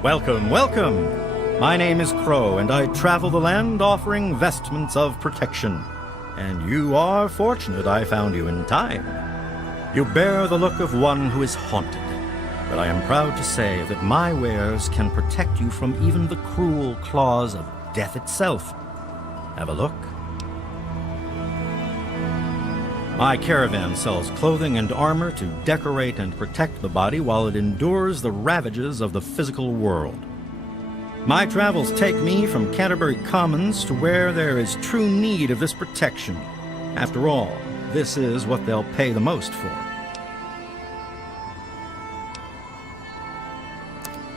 Welcome, welcome! My name is Crow, and I travel the land offering vestments of protection. And you are fortunate I found you in time. You bear the look of one who is haunted, but I am proud to say that my wares can protect you from even the cruel claws of death itself. Have a look. My caravan sells clothing and armor to decorate and protect the body while it endures the ravages of the physical world. My travels take me from Canterbury Commons to where there is true need of this protection. After all, this is what they'll pay the most for.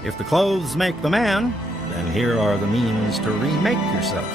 If the clothes make the man, then here are the means to remake yourself.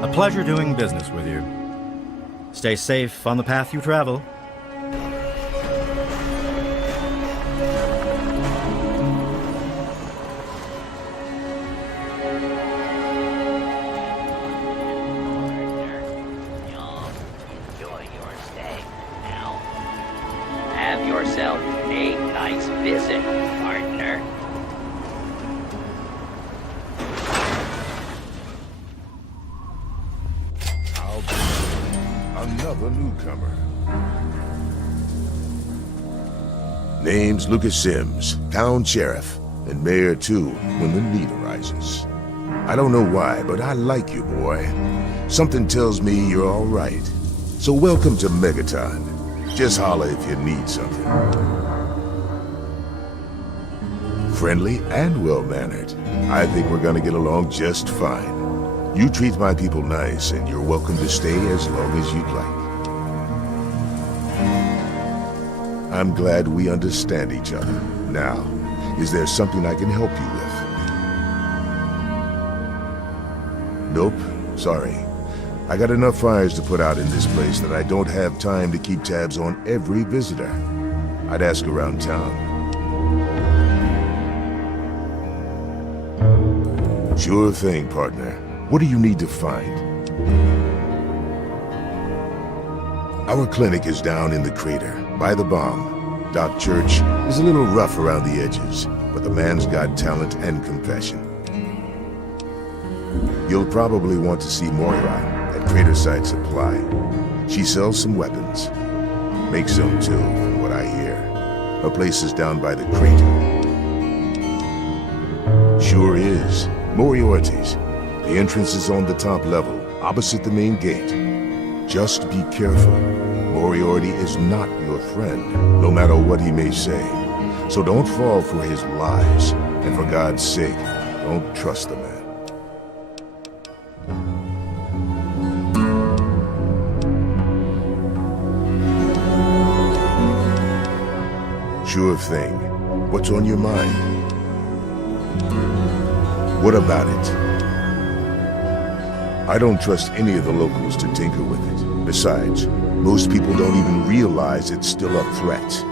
A pleasure doing business with you. Stay safe on the path you travel. Enjoy your stay now. Have yourself a nice visit, partner. Another newcomer. Name's Lucas Sims, town sheriff, and mayor too, when the need arises. I don't know why, but I like you, boy. Something tells me you're all right. So welcome to Megaton. Just holler if you need something. Friendly and well-mannered. I think we're gonna get along just fine. You treat my people nice, and you're welcome to stay as long as you'd like. I'm glad we understand each other. Now, is there something I can help you with? Nope, sorry. I got enough fires to put out in this place that I don't have time to keep tabs on every visitor. I'd ask around town. Sure thing, partner. What do you need to find? Our clinic is down in the crater, by the bomb. Doc Church is a little rough around the edges, but the man's got talent and compassion. You'll probably want to see Moira at Craterside Supply. She sells some weapons. Makes some too, from what I hear. Her place is down by the crater. Sure is. Moriarty's. The entrance is on the top level, opposite the main gate. Just be careful. Moriarty is not your friend, no matter what he may say. So don't fall for his lies. And for God's sake, don't trust the man. Sure thing. What's on your mind? What about it? I don't trust any of the locals to tinker with it. Besides, most people don't even realize it's still a threat.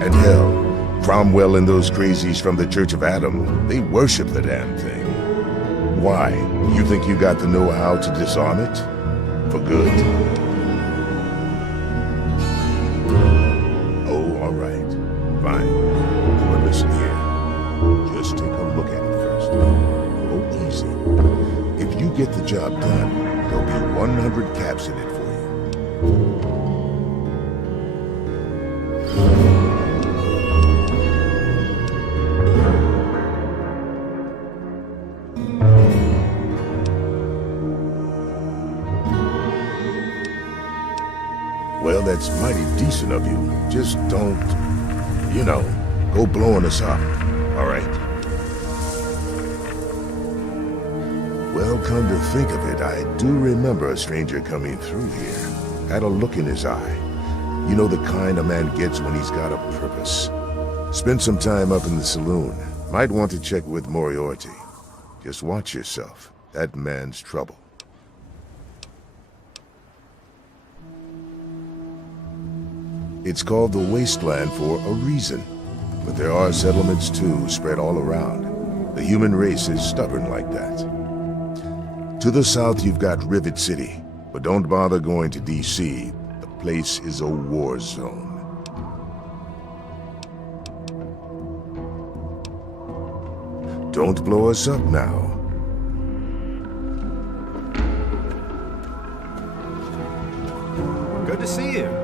And hell, Cromwell and those crazies from the Church of Adam, they worship the damn thing. Why? You think you got the know-how to disarm it? For good? Oh, all right. Fine. But listen here. Just take a look at it first. Go easy. If you get the job done, there'll be 100 caps in it for you. Well, that's mighty decent of you. Just don't, go blowing us up, all right? Well, come to think of it, I do remember a stranger coming through here. Had a look in his eye. You know the kind a man gets when he's got a purpose. Spent some time up in the saloon. Might want to check with Moriarty. Just watch yourself. That man's trouble. It's called the Wasteland for a reason. But there are settlements too, spread all around. The human race is stubborn like that. To the south you've got Rivet City, but don't bother going to D.C. The place is a war zone. Don't blow us up now. Good to see you.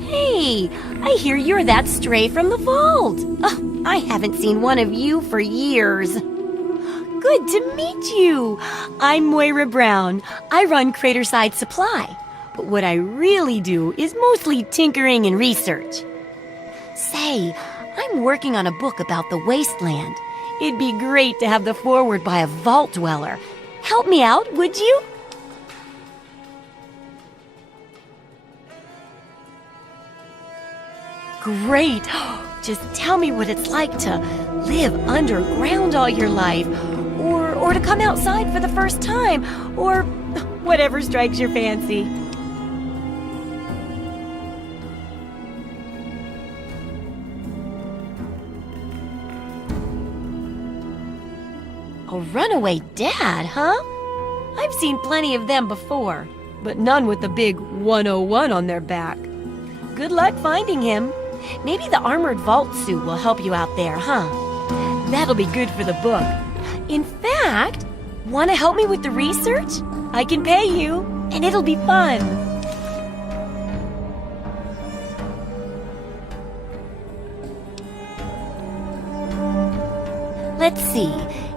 Hey, I hear you're that stray from the vault. Oh, I haven't seen one of you for years. Good to meet you. I'm Moira Brown. I run Craterside Supply. But what I really do is mostly tinkering and research. Say, I'm working on a book about the wasteland. It'd be great to have the foreword by a vault dweller. Help me out, would you? Great. Just tell me what it's like to live underground all your life, or to come outside for the first time, or whatever strikes your fancy. A runaway dad, huh? I've seen plenty of them before, but none with the big 101 on their back. Good luck finding him. Maybe the armored vault suit will help you out there, huh? That'll be good for the book. In fact, want to help me with the research? I can pay you, and it'll be fun. Let's see.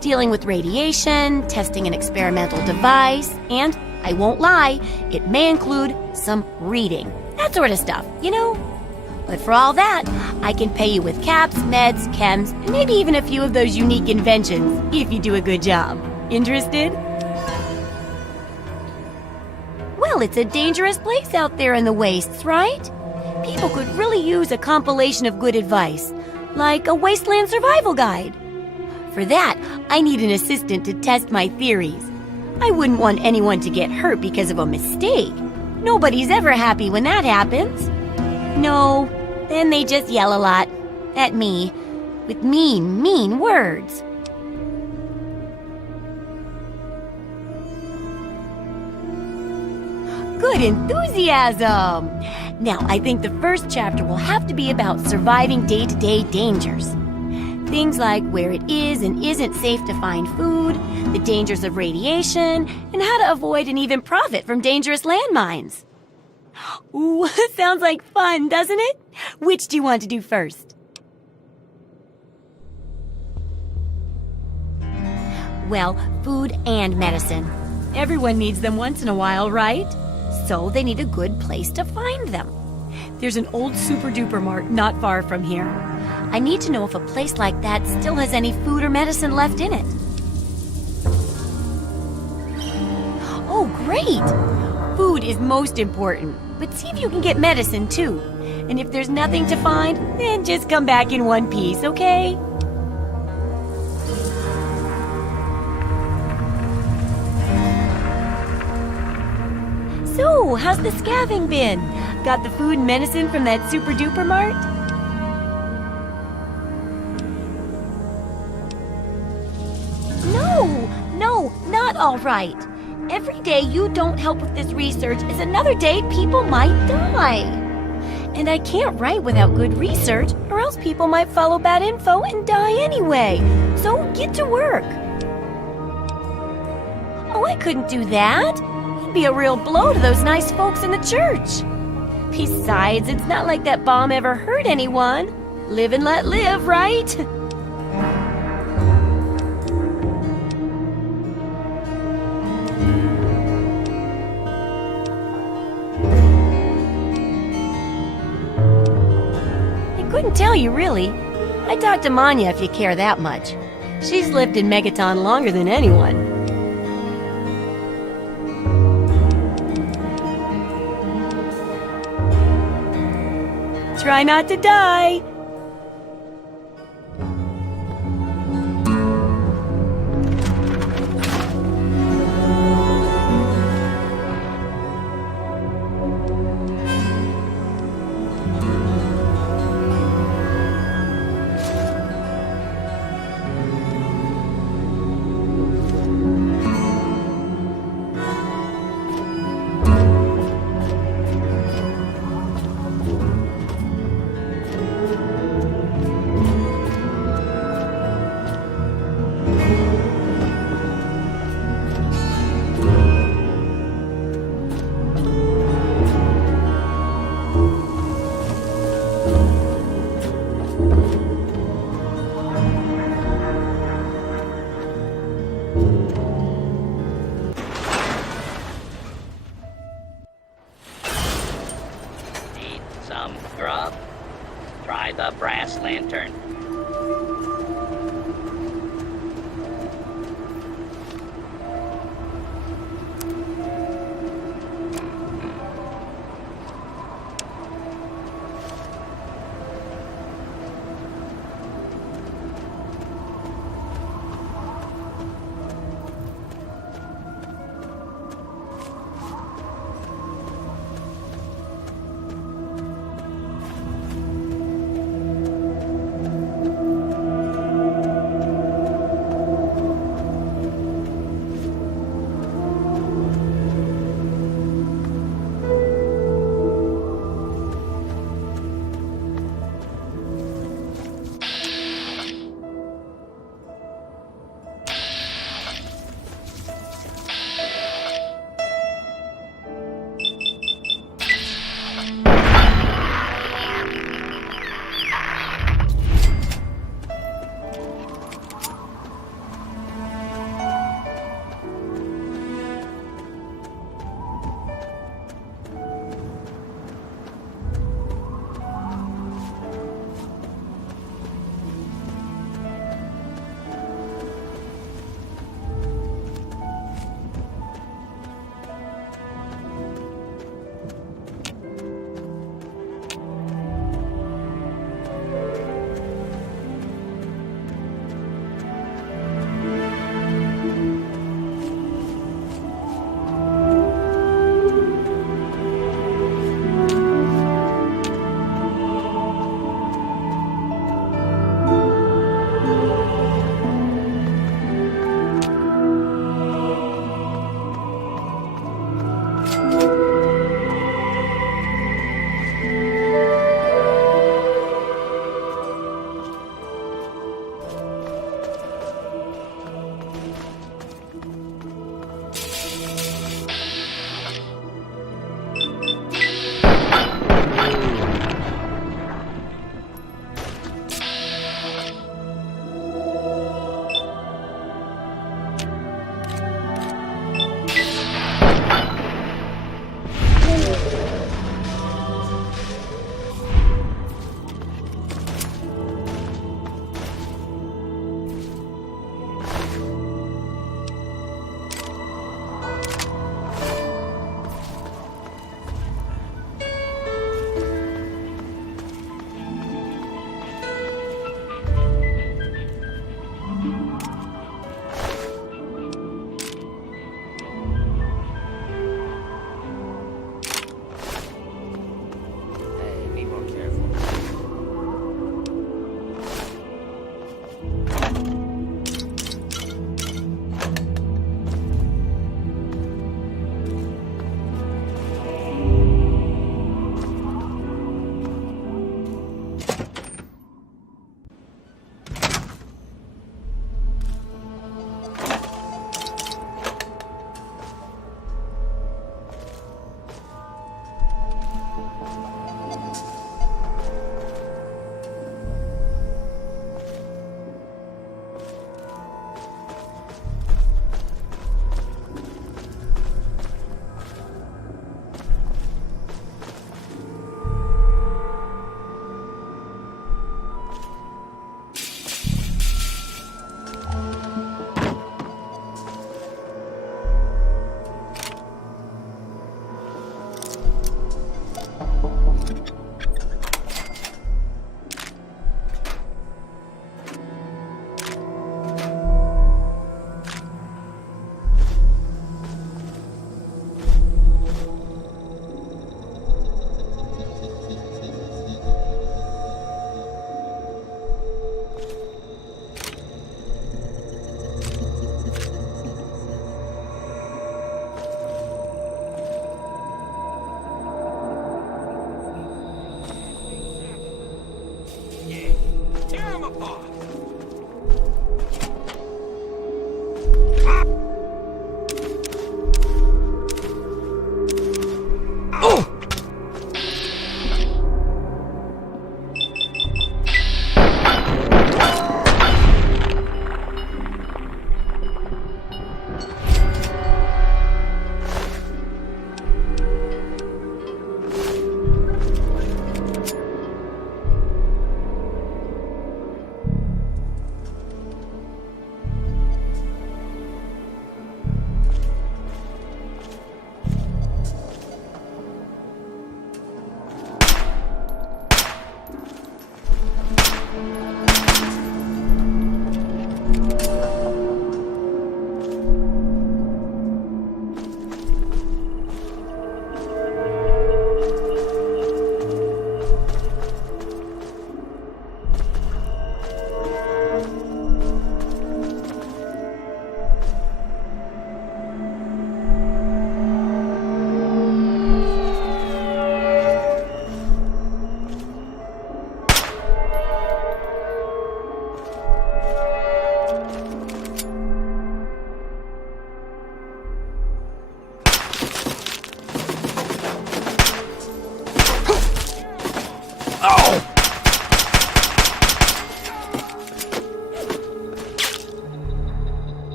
Dealing with radiation, testing an experimental device, and, I won't lie, it may include some reading. That sort of stuff, you know? But for all that, I can pay you with caps, meds, chems, and maybe even a few of those unique inventions, if you do a good job. Interested? Well, it's a dangerous place out there in the wastes, right? People could really use a compilation of good advice, like a wasteland survival guide. For that, I need an assistant to test my theories. I wouldn't want anyone to get hurt because of a mistake. Nobody's ever happy when that happens. No, then they just yell a lot. At me. With mean, mean words. Good enthusiasm! Now, I think the first chapter will have to be about surviving day-to-day dangers. Things like where it is and isn't safe to find food, the dangers of radiation, and how to avoid and even profit from dangerous landmines. Ooh, sounds like fun, doesn't it? Which do you want to do first? Well, food and medicine. Everyone needs them once in a while, right? So they need a good place to find them. There's an old super-duper mart not far from here. I need to know if a place like that still has any food or medicine left in it. Oh, great! Food is most important, but see if you can get medicine too. And if there's nothing to find, then just come back in one piece, okay? So, how's the scavenging been? Got the food and medicine from that super-duper mart? No, not all right. Every day you don't help with this research is another day people might die. And I can't write without good research, or else people might follow bad info and die anyway. So get to work. Oh, I couldn't do that. It'd be a real blow to those nice folks in the church. Besides, it's not like that bomb ever hurt anyone. Live and let live, right? Couldn't tell you, really. I'd talk to Manya if you care that much. She's lived in Megaton longer than anyone. Try not to die. Some grub? Try the brass lantern.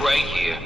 right here.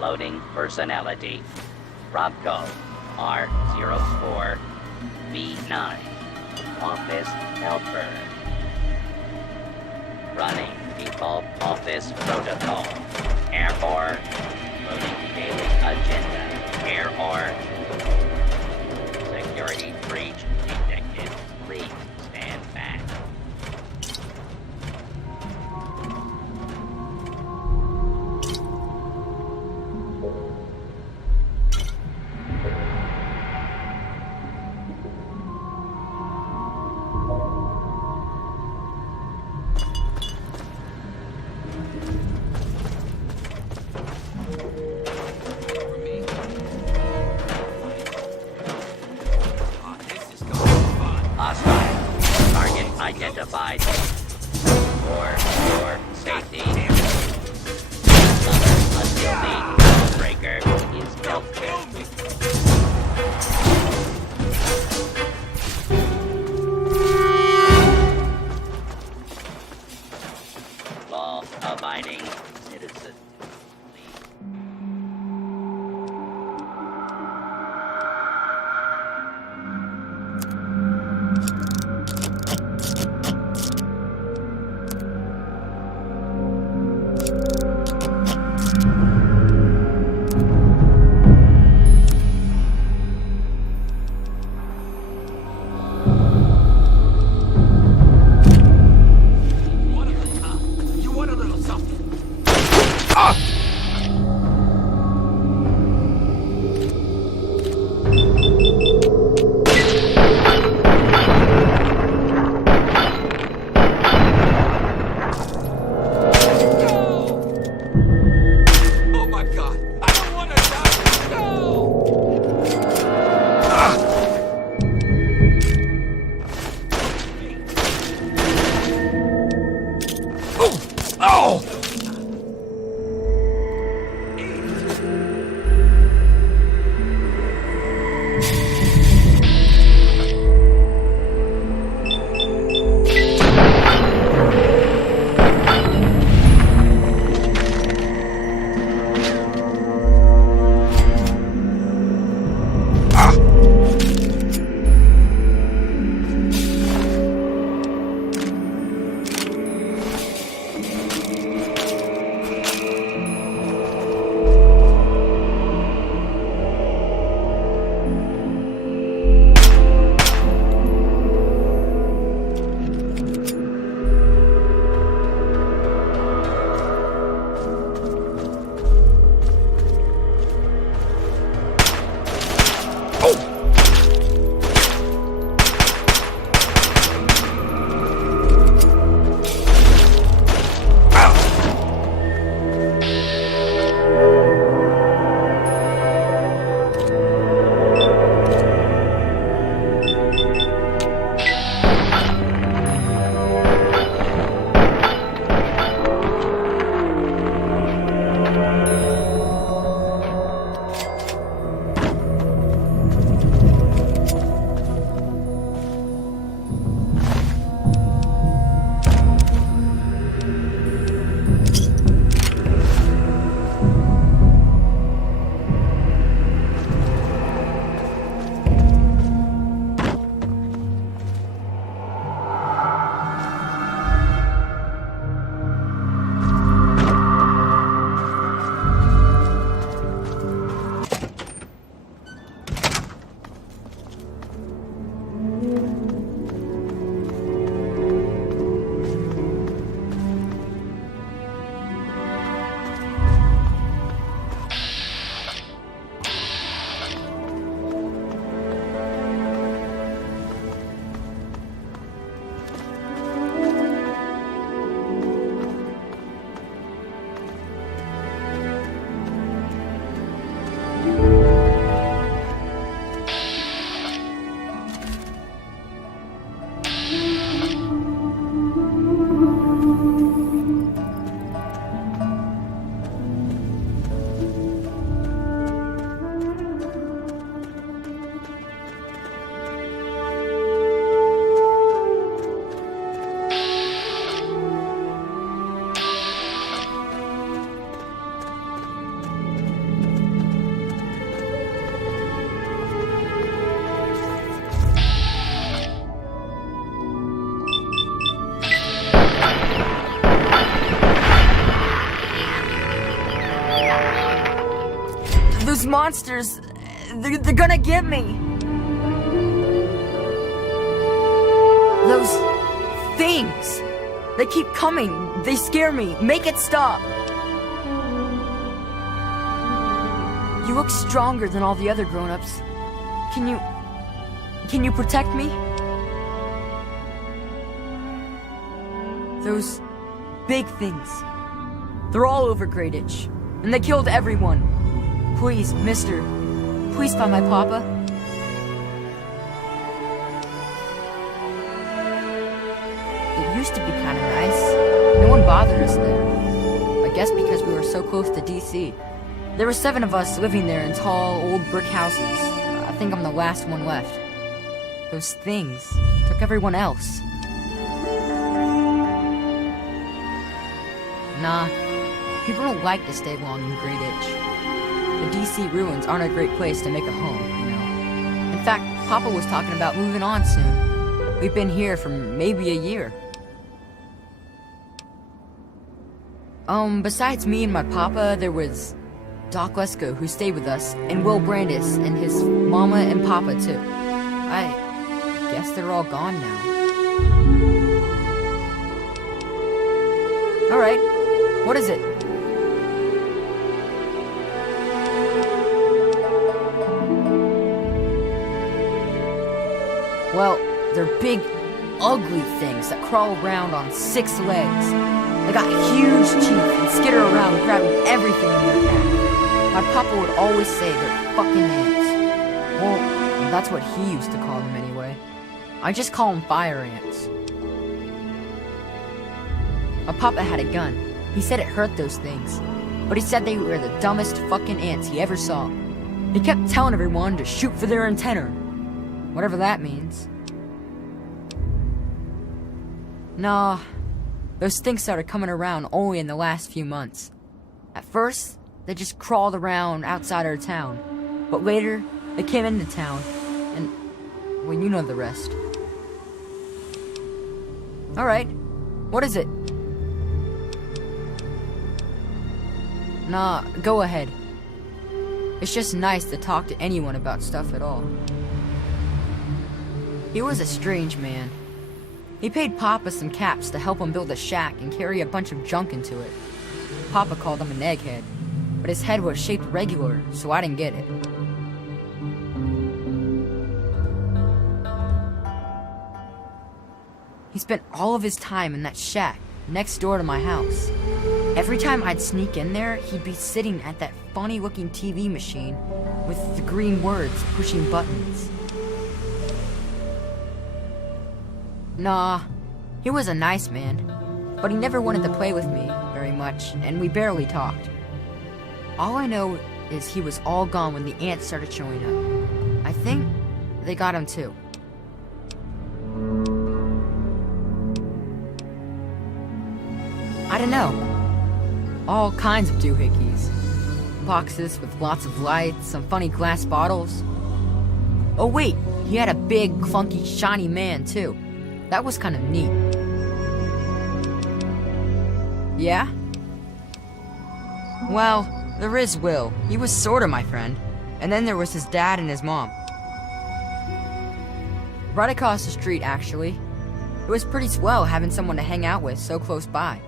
Loading personality. Robco R04 B9. Office helper. Running default office protocol. Error. Loading daily agenda. Error. Security breach detected. Please stand back. Hostile. Target identified. For your safety. Until the breaker is dealt with. Law-abiding citizen. Those monsters, they're gonna get me. Those things, they keep coming. They scare me. Make it stop. You look stronger than all the other grown-ups. Can you protect me? Those big things, they're all over Greyditch, and they killed everyone. Please, mister, please find my papa. It used to be kind of nice. No one bothered us there. I guess because we were so close to DC. There were 7 of us living there in tall, old brick houses. I think I'm the last one left. Those things took everyone else. Nah, people don't like to stay long in Greyditch. The DC ruins aren't a great place to make a home, you know. In fact, Papa was talking about moving on soon. We've been here for maybe a year. Besides me and my papa, there was Doc Lesko, who stayed with us, and Will Brandis, and his mama and papa, too. I guess they're all gone now. Alright, what is it? Well, they're big, ugly things that crawl around on 6 legs. They got huge teeth and skitter around grabbing everything in their path. My papa would always say they're fucking ants. Well, that's what he used to call them anyway. I just call them fire ants. My papa had a gun. He said it hurt those things. But he said they were the dumbest fucking ants he ever saw. He kept telling everyone to shoot for their antenna. Whatever that means. Nah, those things started coming around only in the last few months. At first, they just crawled around outside our town. But later, they came into town, and, well, you know the rest. Alright, what is it? Nah, go ahead. It's just nice to talk to anyone about stuff at all. He was a strange man. He paid Papa some caps to help him build a shack and carry a bunch of junk into it. Papa called him an egghead, but his head was shaped regular, so I didn't get it. He spent all of his time in that shack next door to my house. Every time I'd sneak in there, he'd be sitting at that funny-looking TV machine with the green words pushing buttons. Nah, he was a nice man, but he never wanted to play with me very much, and we barely talked. All I know is he was all gone when the ants started showing up. I think they got him too. I don't know. All kinds of doohickeys. Boxes with lots of lights, some funny glass bottles. Oh wait, he had a big, clunky, shiny man too. That was kind of neat. Yeah? Well, there is Will. He was sorta my friend. And then there was his dad and his mom. Right across the street, actually. It was pretty swell having someone to hang out with so close by.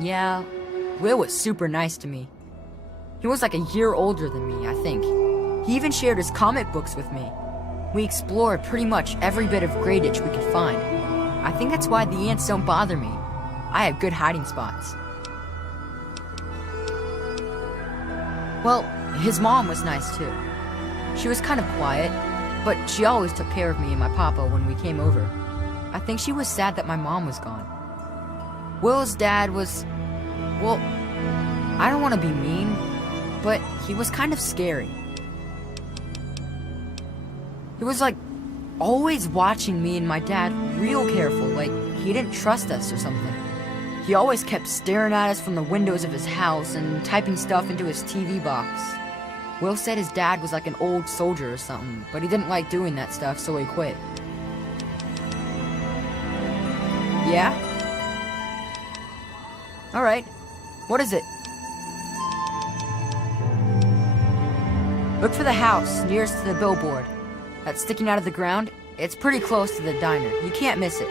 Yeah, Will was super nice to me. He was like a year older than me, I think. He even shared his comic books with me. We explored pretty much every bit of Greyditch we could find. I think that's why the ants don't bother me. I have good hiding spots. Well, his mom was nice too. She was kind of quiet, but she always took care of me and my papa when we came over. I think she was sad that my mom was gone. Will's dad was, well, I don't want to be mean, but he was kind of scary. He was like, always watching me and my dad real careful, like he didn't trust us or something. He always kept staring at us from the windows of his house and typing stuff into his TV box. Will said his dad was like an old soldier or something, but he didn't like doing that stuff, so he quit. Yeah? Alright, what is it? Look for the house nearest to the billboard. That's sticking out of the ground. It's pretty close to the diner. You can't miss it.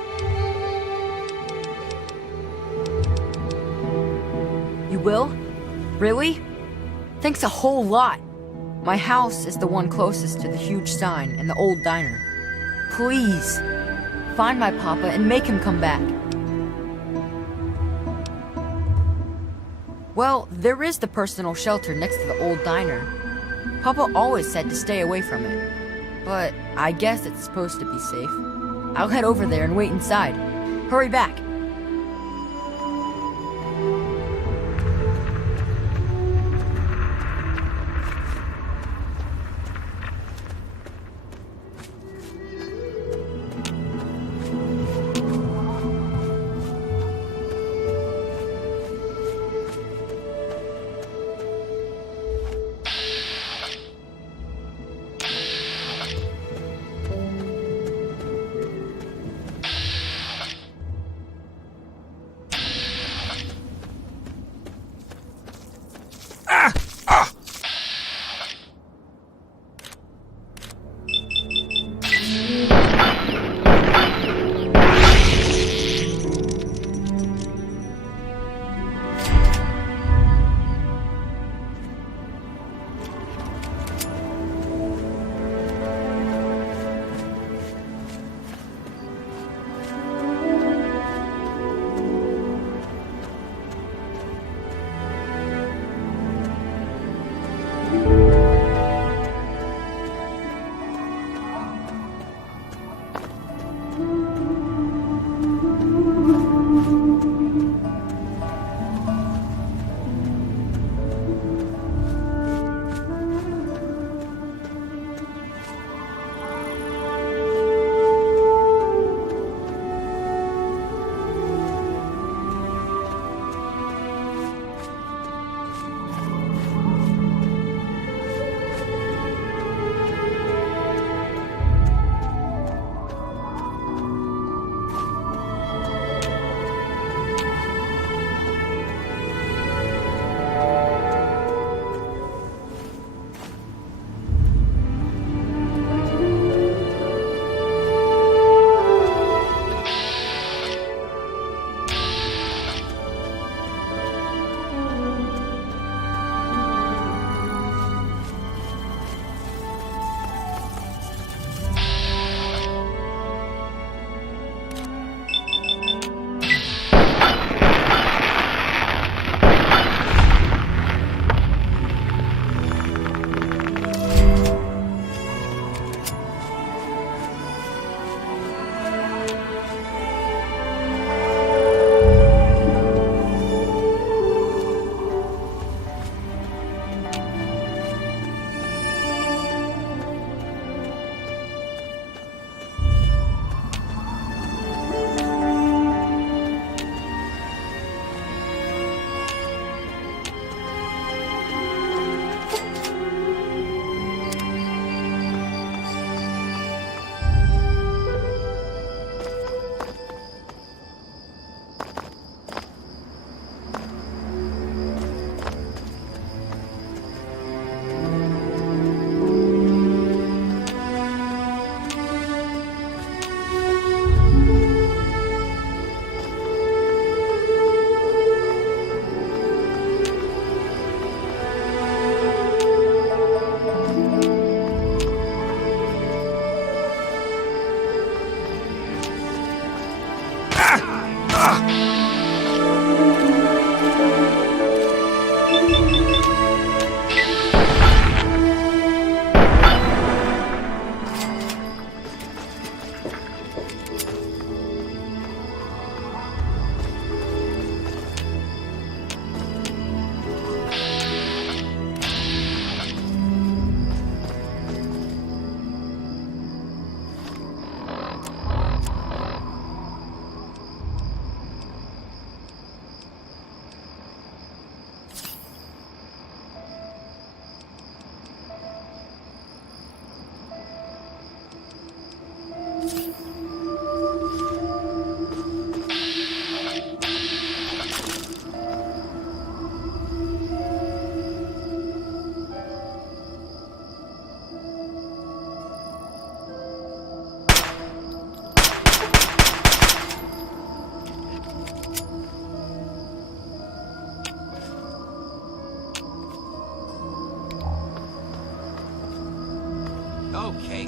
You will? Really? Thanks a whole lot. My house is the one closest to the huge sign and the old diner. Please, find my papa and make him come back. Well, there is the personal shelter next to the old diner. Papa always said to stay away from it. But I guess it's supposed to be safe. I'll head over there and wait inside. Hurry back.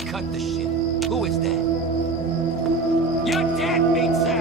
cut the shit. Who is that? You're dead, Pizza!